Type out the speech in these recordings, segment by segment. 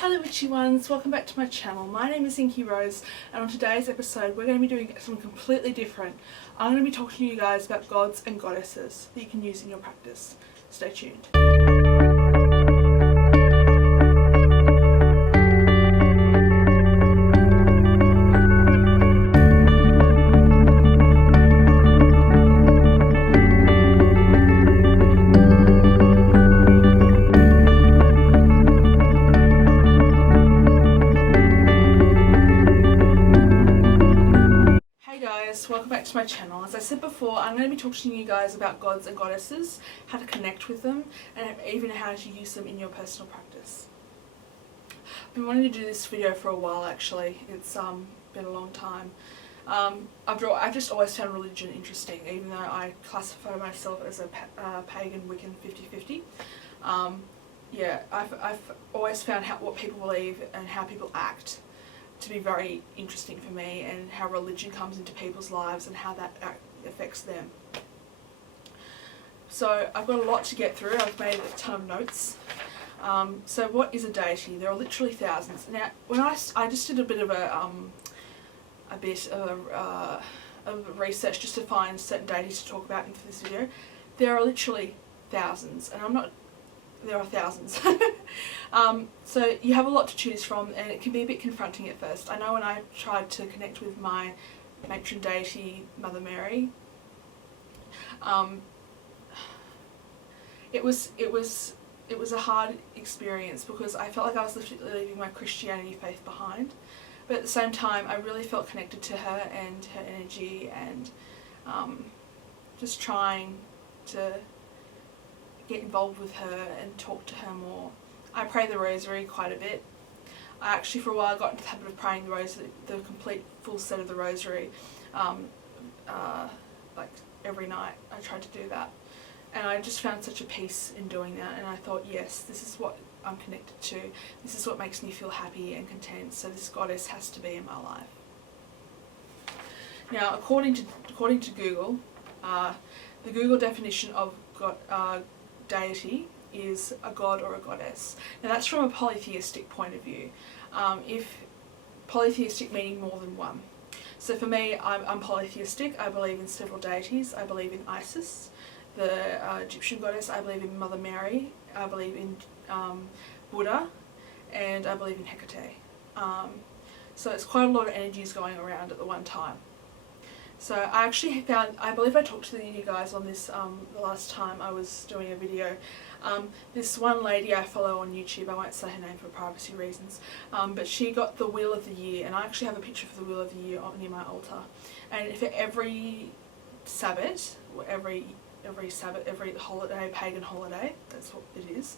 Hello Witchy ones, welcome back to my channel. My name is Inky Rose, and on today's episode we're going to be doing something completely different. I'm going to be talking to you guys about gods and goddesses that you can use in your practice. Stay tuned. Welcome back to my channel. As I said before, I'm going to be talking to you guys about gods and goddesses, how to connect with them, and even how to use them in your personal practice. I've been wanting to do this video for a while actually. It's been a long time. I've just always found religion interesting, even though I classify myself as a pagan Wiccan 50-50. Yeah, I've always found what people believe and how people act to be very interesting for me, and how religion comes into people's lives and how that affects them. So I've got a lot to get through. I've made a ton of notes. So what is a deity? There are literally thousands. Now, when I just did a bit of research just to find certain deities to talk about in this video. There are literally thousands, and there are thousands. So you have a lot to choose from, and it can be a bit confronting at first. I know when I tried to connect with my matron deity, Mother Mary, it was a hard experience because I felt like I was leaving my Christianity faith behind, but at the same time I really felt connected to her and her energy, and just trying to get involved with her and talk to her more. I pray the rosary quite a bit. I actually for a while got into the habit of praying the rosary, the complete full set of the rosary, like every night. I tried to do that, and I just found such a peace in doing that, and I thought, yes, this is what I'm connected to. This is what makes me feel happy and content, so this goddess has to be in my life. Now, according to Google, the Google definition of deity is a god or a goddess. Now that's from a polytheistic point of view. If polytheistic meaning more than one. So for me, I'm polytheistic. I believe in several deities. I believe in Isis, the Egyptian goddess. I believe in Mother Mary. I believe in Buddha, and I believe in Hecate. So it's quite a lot of energies going around at the one time. So I actually found, I believe I talked to you guys on this the last time I was doing a video. This one lady I follow on YouTube, I won't say her name for privacy reasons, but she got the Wheel of the Year, and I actually have a picture for the Wheel of the Year near my altar. And for every Sabbath, every holiday, pagan holiday, that's what it is,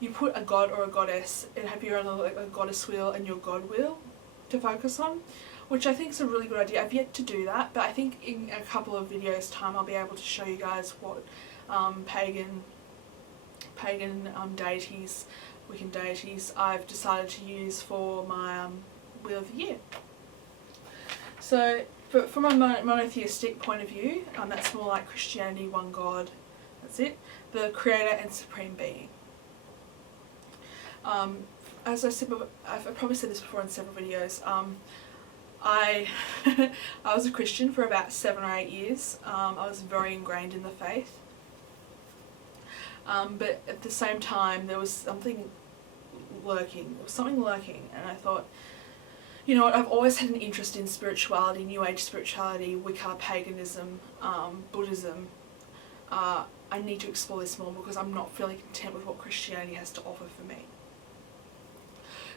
you put a god or a goddess and have your own a goddess wheel and your god wheel to focus on, which I think is a really good idea. I've yet to do that, but I think in a couple of videos time I'll be able to show you guys what pagan deities, Wiccan deities, I've decided to use for my Wheel of the Year. So from a monotheistic point of view, that's more like Christianity, one God, that's it, the creator and supreme being. As I said, I've probably said this before in several videos, I was a Christian for about 7 or 8 years. I was very ingrained in the faith, but at the same time there was something lurking. And I thought, you know what, I've always had an interest in spirituality, New Age spirituality, Wicca, paganism, Buddhism. I need to explore this more because I'm not feeling content with what Christianity has to offer for me.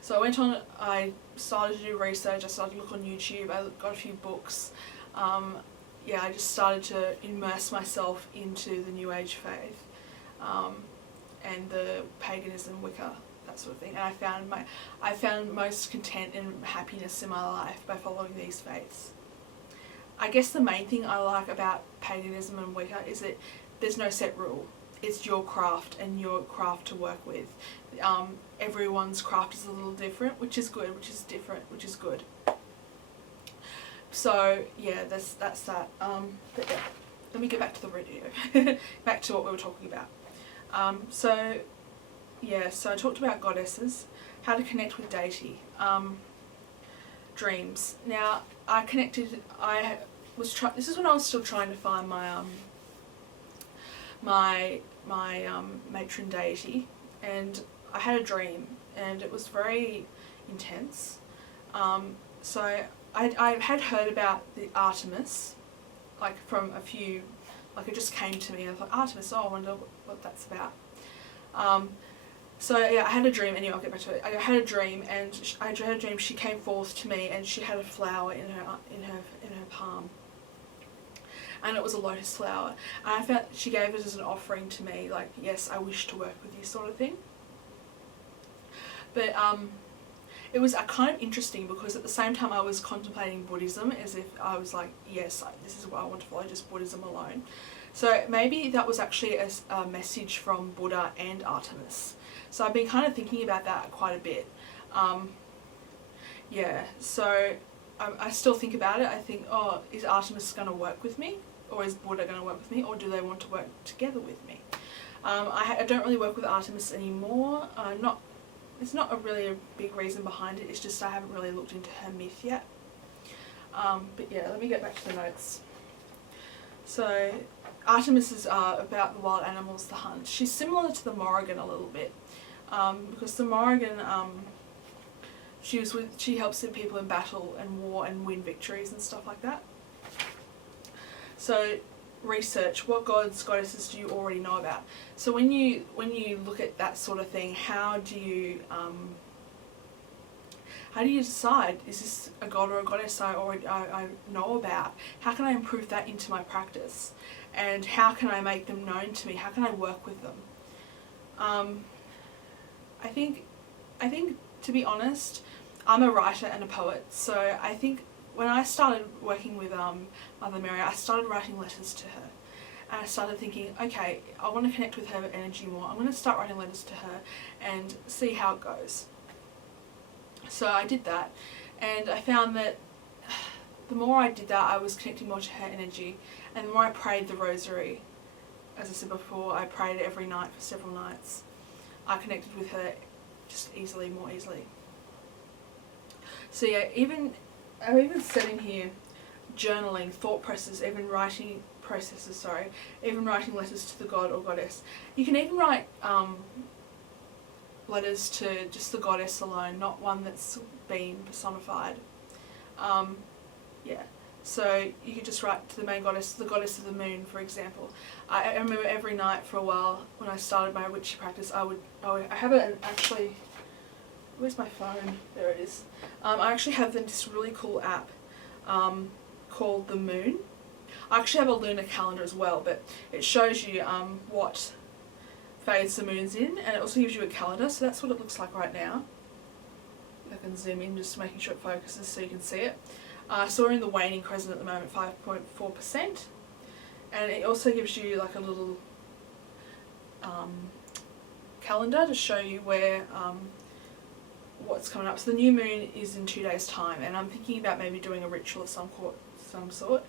So I started to do research, I started to look on YouTube, I got a few books. Yeah, I just started to immerse myself into the New Age faith, and the paganism, Wicca, that sort of thing. And I found most content and happiness in my life by following these faiths. I guess the main thing I like about paganism and Wicca is that there's no set rule. It's your craft and your craft to work with. Everyone's craft is a little different, which is good, which is different, which is good. So yeah, that's that. But yeah, let me get back to the video. Back to what we were talking about. So I talked about goddesses. how to connect with Deity. Dreams. Now, this is when I was still trying to find my matron deity, and I had a dream, and it was very intense. So I had heard about the Artemis, like from a few, like it just came to me, and I thought, Artemis, oh, I wonder what that's about. So yeah, I had a dream, anyway, I'll get back to it. I had a dream, and she came forth to me, and she had a flower in her palm. And it was a lotus flower. And I felt she gave it as an offering to me, like, yes, I wish to work with you, sort of thing. But it was kind of interesting, because at the same time I was contemplating Buddhism, as if I was like, yes, this is what I want to follow, just Buddhism alone. So maybe that was actually a message from Buddha and Artemis. So I've been kind of thinking about that quite a bit. Yeah, so I still think about it. I think, oh, is Artemis going to work with me? Or is Buddha going to work with me? Or do they want to work together with me? I don't really work with Artemis anymore. It's not really a big reason behind it. It's just I haven't really looked into her myth yet. But yeah, let me get back to the notes. So Artemis is about the wild animals, the hunt. She's similar to the Morrigan a little bit, because the Morrigan, she helps people in battle and war and win victories and stuff like that. So research, what gods, goddesses do you already know about? So when you look at that sort of thing, how do you decide, is this a god or a goddess I know about? How can I improve that into my practice? And how can I make them known to me? How can I work with them? I think to be honest, I'm a writer and a poet, so I think when I started working with Mother Mary, I started writing letters to her. And I started thinking, okay, I want to connect with her energy more. I'm going to start writing letters to her and see how it goes. So I did that, and I found that the more I did that, I was connecting more to her energy, and the more I prayed the rosary, as I said before, I prayed it every night for several nights, I connected with her just more easily. So yeah, I've even said in here, journaling, thought processes, even writing letters to the god or goddess. You can even write letters to just the goddess alone, not one that's been personified. Yeah, so you could just write to the main goddess, the goddess of the moon, for example. I remember every night for a while when I started my witchy practice, I have it actually. Where's my phone? There it is. I actually have this really cool app called The Moon. I actually have a lunar calendar as well, but it shows you what phase the moon's in, and it also gives you a calendar, so that's what it looks like right now. I can zoom in, just making sure it focuses so you can see it. So we're in the waning crescent at the moment, 5.4%, and it also gives you like a little calendar to show you where what's coming up. So the new moon is in 2 days' time, and I'm thinking about maybe doing a ritual of some sort.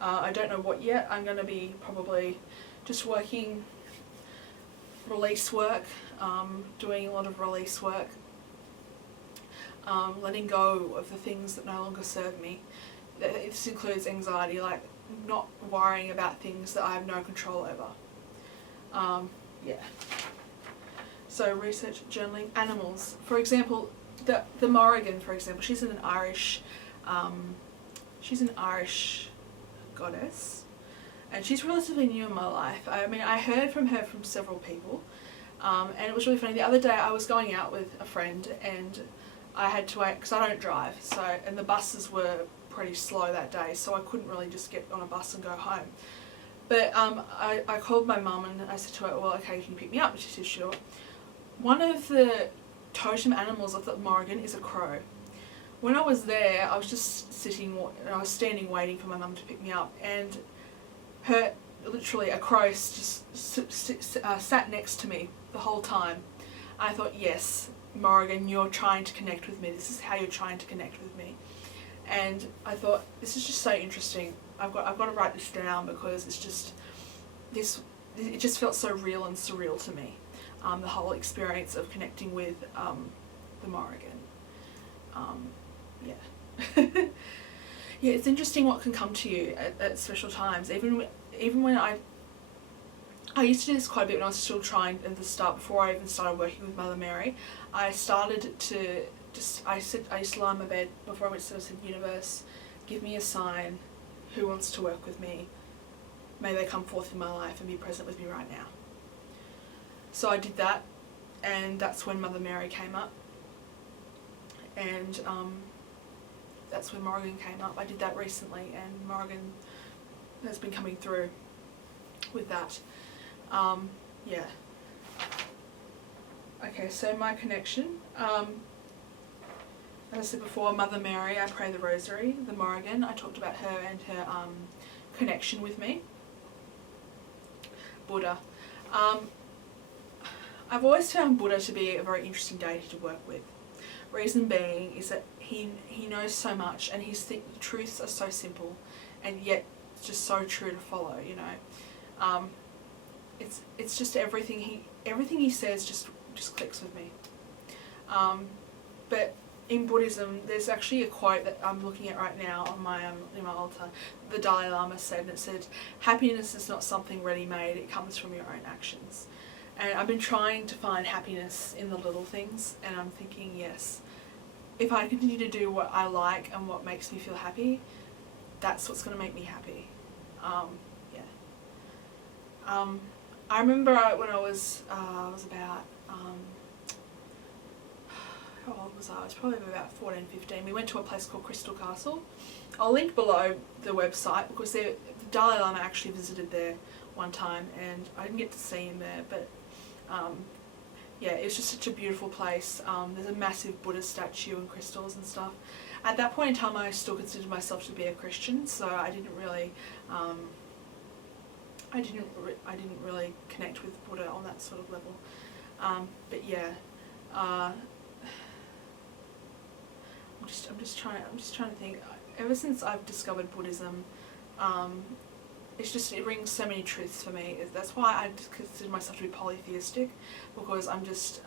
I don't know what yet. I'm going to be probably just working release work, doing a lot of release work, letting go of the things that no longer serve me. This includes anxiety, like not worrying about things that I have no control over. Yeah. So research, journaling, animals. For example, the Morrigan, for example, she's an Irish goddess, and she's relatively new in my life. I mean, I heard from her from several people, and it was really funny. The other day I was going out with a friend, and I had to wait because I don't drive, and the buses were pretty slow that day, so I couldn't really just get on a bus and go home. But I called my mum and I said to her, well, okay, can you pick me up? And she said, sure. One of the totem animals of the Morrigan is a crow. When I was there, I was just standing waiting for my mum to pick me up, and literally a crow just sat next to me the whole time. I thought, yes, Morrigan, you're trying to connect with me. This is how you're trying to connect with me. And I thought, this is just so interesting. I've got to write this down, because it's just it just felt so real and surreal to me. The whole experience of connecting with the Morrigan. Yeah. Yeah, it's interesting what can come to you at special times. Even when I used to do this quite a bit when I was still trying at the start, before I even started working with Mother Mary. I started to I used to lie on my bed before I went to sleep. I said, universe, give me a sign. Who wants to work with me? May they come forth in my life and be present with me right now. So I did that, and that's when Mother Mary came up. And that's when Morrigan came up. I did that recently, and Morrigan has been coming through with that. Yeah. Okay, so my connection. As I said before, Mother Mary, I pray the rosary. The Morrigan, I talked about her and her connection with me. Buddha. I've always found Buddha to be a very interesting deity to work with. Reason being is that he knows so much, and his truths are so simple, and yet just so true to follow. You know, it's just everything he says just clicks with me. But in Buddhism, there's actually a quote that I'm looking at right now on my in my altar. The Dalai Lama said, and it said, "Happiness is not something ready-made; it comes from your own actions." And I've been trying to find happiness in the little things, and I'm thinking, yes, if I continue to do what I like and what makes me feel happy, that's what's going to make me happy. Yeah. I remember when I was about, how old was I? I was probably about 14, 15. We went to a place called Crystal Castle. I'll link below the website, because the Dalai Lama actually visited there one time, and I didn't get to see him there, but yeah, it was just such a beautiful place. There's a massive Buddha statue and crystals and stuff. At that point in time, I still considered myself to be a Christian, so I didn't really, I didn't really connect with Buddha on that sort of level. But yeah, I'm just trying to think. Ever since I've discovered Buddhism, it rings so many truths for me. That's why I consider myself to be polytheistic, because I just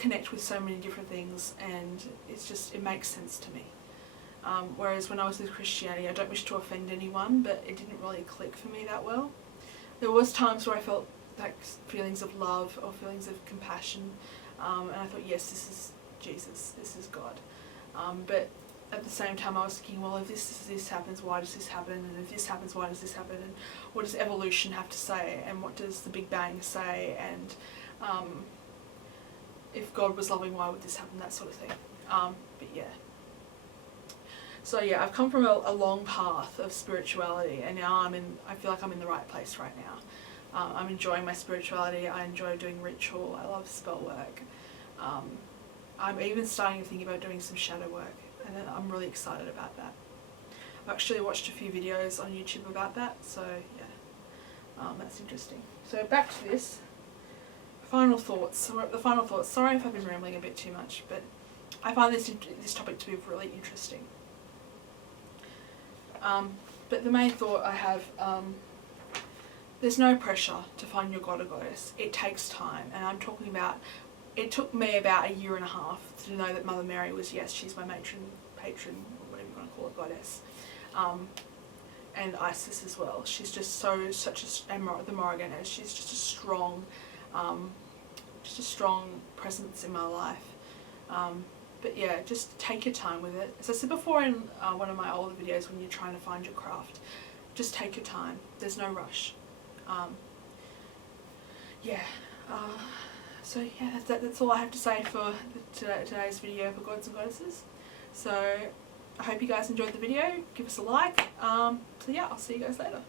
connect with so many different things, and it makes sense to me. Whereas when I was with Christianity, I don't wish to offend anyone, but it didn't really click for me that well. There was times where I felt like feelings of love or feelings of compassion, and I thought, yes, this is Jesus, this is God. But at the same time, I was thinking, well, if this happens, why does this happen? And if this happens, why does this happen? And what does evolution have to say? And what does the Big Bang say? And if God was loving, why would this happen? That sort of thing. But yeah. So yeah, I've come from a long path of spirituality, and now I feel like I'm in the right place right now. I'm enjoying my spirituality. I enjoy doing ritual. I love spell work. I'm even starting to think about doing some shadow work, and I'm really excited about that. I've actually watched a few videos on YouTube about that, so yeah, that's interesting. So back to this. Final thoughts. The final thoughts. Sorry if I've been rambling a bit too much, but I find this topic to be really interesting. But the main thought I have, there's no pressure to find your god or goddess. It takes time, and I'm talking about, it took me about 1.5 years to know that Mother Mary was, yes, she's my patron, or whatever you want to call it, goddess. And Isis as well. She's just the Morrigan, and she's just a strong presence in my life. But yeah, just take your time with it. As I said before in one of my older videos, when you're trying to find your craft, just take your time. There's no rush. Yeah. So yeah, that's all I have to say for today's video for Gods and Goddesses. So I hope you guys enjoyed the video. Give us a like. So yeah, I'll see you guys later.